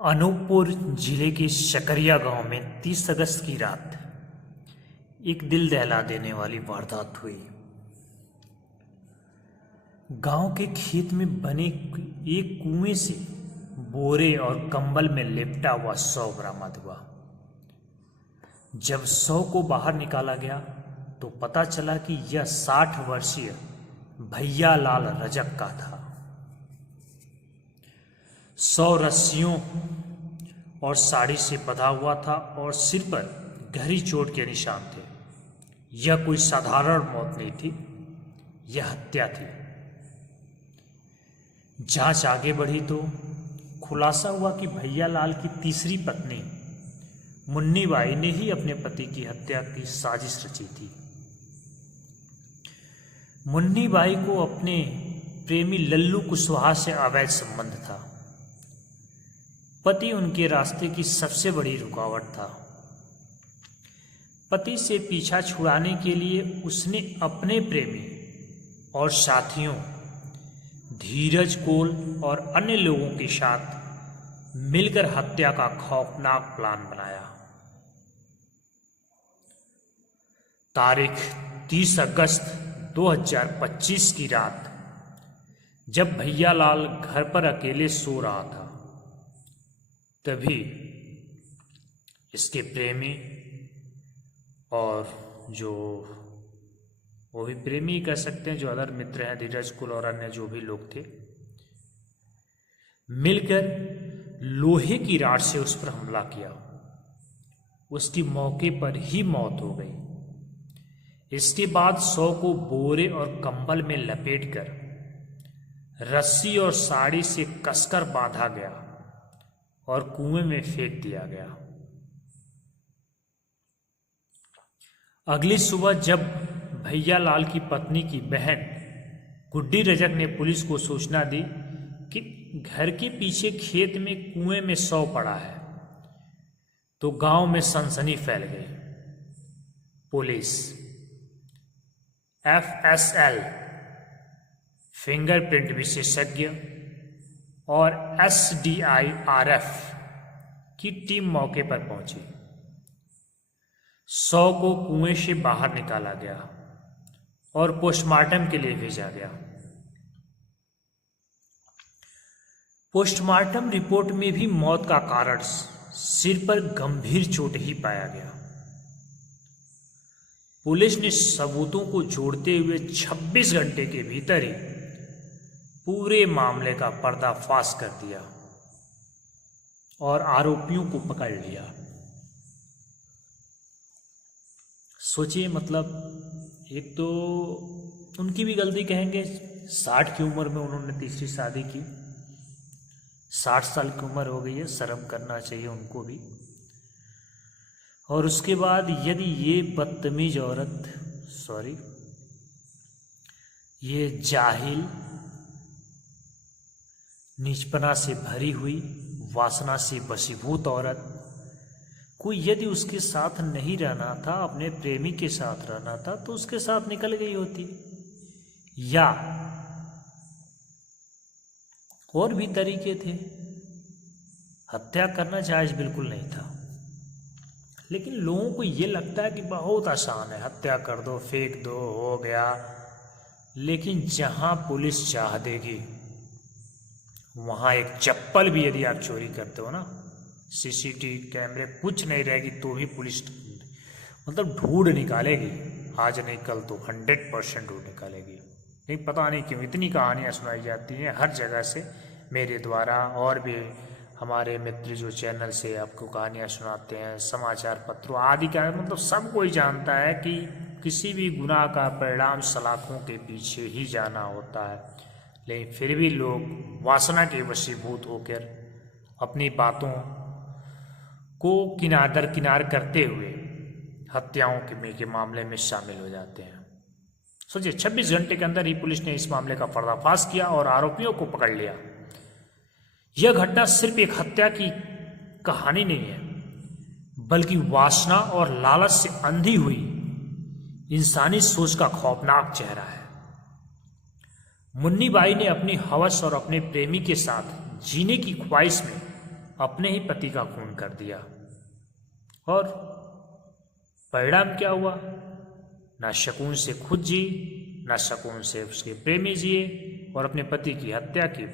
अनूपपुर जिले के शकरिया गांव में 30 अगस्त की रात एक दिल दहला देने वाली वारदात हुई। गांव के खेत में बने एक कुएं से बोरे और कंबल में लिपटा हुआ शव बरामद हुआ। जब शव को बाहर निकाला गया तो पता चला कि यह 60 वर्षीय भैया लाल रजक का था। 100 रस्सियों और साड़ी से बंधा हुआ था और सिर पर गहरी चोट के निशान थे। यह कोई साधारण मौत नहीं थी, यह हत्या थी। जांच आगे बढ़ी तो खुलासा हुआ कि भैया लाल की तीसरी पत्नी मुन्नी बाई ने ही अपने पति की हत्या की साजिश रची थी। मुन्नी बाई को अपने प्रेमी लल्लू कुशवाहा से अवैध संबंध था। पति उनके रास्ते की सबसे बड़ी रुकावट था। पति से पीछा छुड़ाने के लिए उसने अपने प्रेमी और साथियों धीरज कोल और अन्य लोगों के साथ मिलकर हत्या का खौफनाक प्लान बनाया। तारीख 30 अगस्त 2025 की रात जब भैया लाल घर पर अकेले सो रहा था, तभी इसके प्रेमी और जो वो भी प्रेमी कह सकते हैं, जो अदर मित्र हैं धीरज कुल और अन्य जो भी लोग थे, मिलकर लोहे की राड से उस पर हमला किया। उसकी मौके पर ही मौत हो गई। इसके बाद शव को बोरे और कंबल में लपेटकर रस्सी और साड़ी से कसकर बांधा गया और कुएं में फेंक दिया गया। अगली सुबह जब भैया लाल की पत्नी की बहन गुड्डी रजक ने पुलिस को सूचना दी कि घर के पीछे खेत में कुएं में शव पड़ा है, तो गांव में सनसनी फैल गई। पुलिस, FSL फिंगरप्रिंट विशेषज्ञ और SDIRF की टीम मौके पर पहुंची। शव को कुएं से बाहर निकाला गया और पोस्टमार्टम के लिए भेजा गया। पोस्टमार्टम रिपोर्ट में भी मौत का कारण सिर पर गंभीर चोट ही पाया गया। पुलिस ने सबूतों को जोड़ते हुए 26 घंटे के भीतर ही पूरे मामले का पर्दाफाश कर दिया और आरोपियों को पकड़ लिया। सोचिए, मतलब एक तो उनकी भी गलती कहेंगे, 60 की उम्र में उन्होंने तीसरी शादी की। 60 साल की उम्र हो गई है, शर्म करना चाहिए उनको भी। और उसके बाद यदि ये बदतमीज औरत, ये जाहिल, नीचपना से भरी हुई, वासना से वशीभूत औरत कोई यदि उसके साथ नहीं रहना था, अपने प्रेमी के साथ रहना था, तो उसके साथ निकल गई होती। या और भी तरीके थे। हत्या करना जायज बिल्कुल नहीं था, लेकिन लोगों को ये लगता है कि बहुत आसान है, हत्या कर दो, फेंक दो, हो गया। लेकिन जहां पुलिस चाह देगी वहां एक चप्पल भी यदि आप चोरी करते हो ना, CCTV कैमरे कुछ नहीं रहेगी तो भी पुलिस मतलब ढूंढ निकालेगी। आज नहीं कल तो 100% ढूंढ निकालेगी। नहीं, पता नहीं क्यों इतनी कहानियां सुनाई जाती हैं हर जगह से, मेरे द्वारा और भी हमारे मित्र जो चैनल से आपको कहानियां सुनाते हैं, समाचार पत्रों आदि का, मतलब सब कोई जानता है कि किसी भी गुनाह का परिणाम सलाखों के पीछे ही जाना होता है। लेकिन फिर भी लोग वासना के वशीभूत होकर अपनी बातों को किनार दर किनार करते हुए हत्याओं के मामले में शामिल हो जाते हैं। सोचिए, 26 घंटे के अंदर ही पुलिस ने इस मामले का पर्दाफाश किया और आरोपियों को पकड़ लिया। यह घटना सिर्फ एक हत्या की कहानी नहीं है, बल्कि वासना और लालच से अंधी हुई इंसानी सोच का खौफनाक चेहरा है। मुन्नी बाई ने अपनी हवस और अपने प्रेमी के साथ जीने की ख्वाहिश में अपने ही पति का खून कर दिया। और परिणाम क्या हुआ? ना शकुन से खुद जी, ना शकुन से उसके प्रेमी जिए, और अपने पति की हत्या की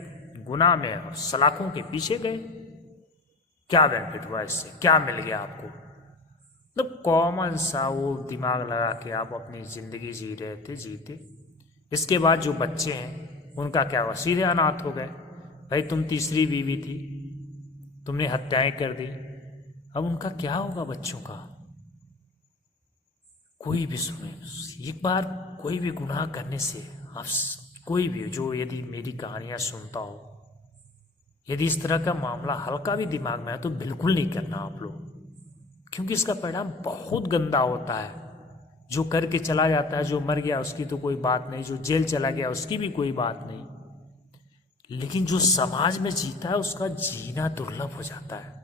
गुनाह में और सलाखों के पीछे गए। क्या बेनिफिट हुआ इससे? क्या मिल गया आपको? मतलब कॉमन सा वो दिमाग लगा के आप अपनी जिंदगी जी रहे थे, जीते। इसके बाद जो बच्चे हैं उनका क्या हुआ? सीधे अनाथ हो गए। भाई तुम तीसरी बीवी थी, तुमने हत्याएं कर दी, अब उनका क्या होगा बच्चों का? कोई भी सुने, एक बार कोई भी गुनाह करने से आप कोई भी जो यदि मेरी कहानियां सुनता हो, यदि इस तरह का मामला हल्का भी दिमाग में है तो बिल्कुल नहीं करना आप लोग, क्योंकि इसका परिणाम बहुत गंदा होता है। जो करके चला जाता है, जो मर गया उसकी तो कोई बात नहीं, जो जेल चला गया उसकी भी कोई बात नहीं, लेकिन जो समाज में जीता है उसका जीना दुर्लभ हो जाता है।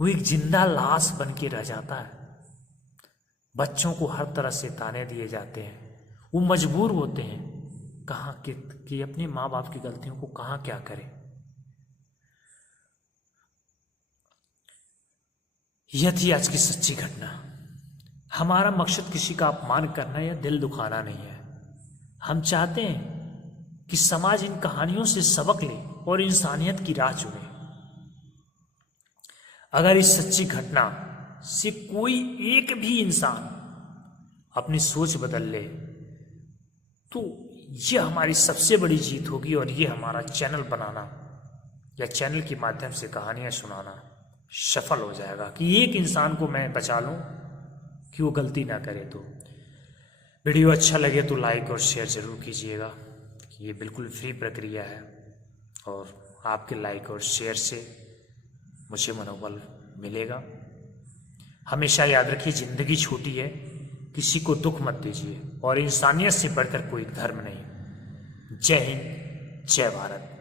वो एक जिंदा लाश बन के रह जाता है। बच्चों को हर तरह से ताने दिए जाते हैं, वो मजबूर होते हैं कहाँ कि अपने माँ बाप की गलतियों को कहाँ क्या करें। यह थी आज की सच्ची घटना। हमारा मकसद किसी का अपमान करना या दिल दुखाना नहीं है। हम चाहते हैं कि समाज इन कहानियों से सबक ले और इंसानियत की राह चुने। अगर इस सच्ची घटना से कोई एक भी इंसान अपनी सोच बदल ले तो यह हमारी सबसे बड़ी जीत होगी, और ये हमारा चैनल बनाना या चैनल के माध्यम से कहानियां सुनाना सफल हो जाएगा कि एक इंसान को मैं बचा लूं कि वो गलती ना करे। तो वीडियो अच्छा लगे तो लाइक और शेयर जरूर कीजिएगा। ये बिल्कुल फ्री प्रक्रिया है, और आपके लाइक और शेयर से मुझे मनोबल मिलेगा। हमेशा याद रखिए, जिंदगी छोटी है, किसी को दुख मत दीजिए, और इंसानियत से बढ़कर कोई धर्म नहीं। जय हिंद, जय भारत।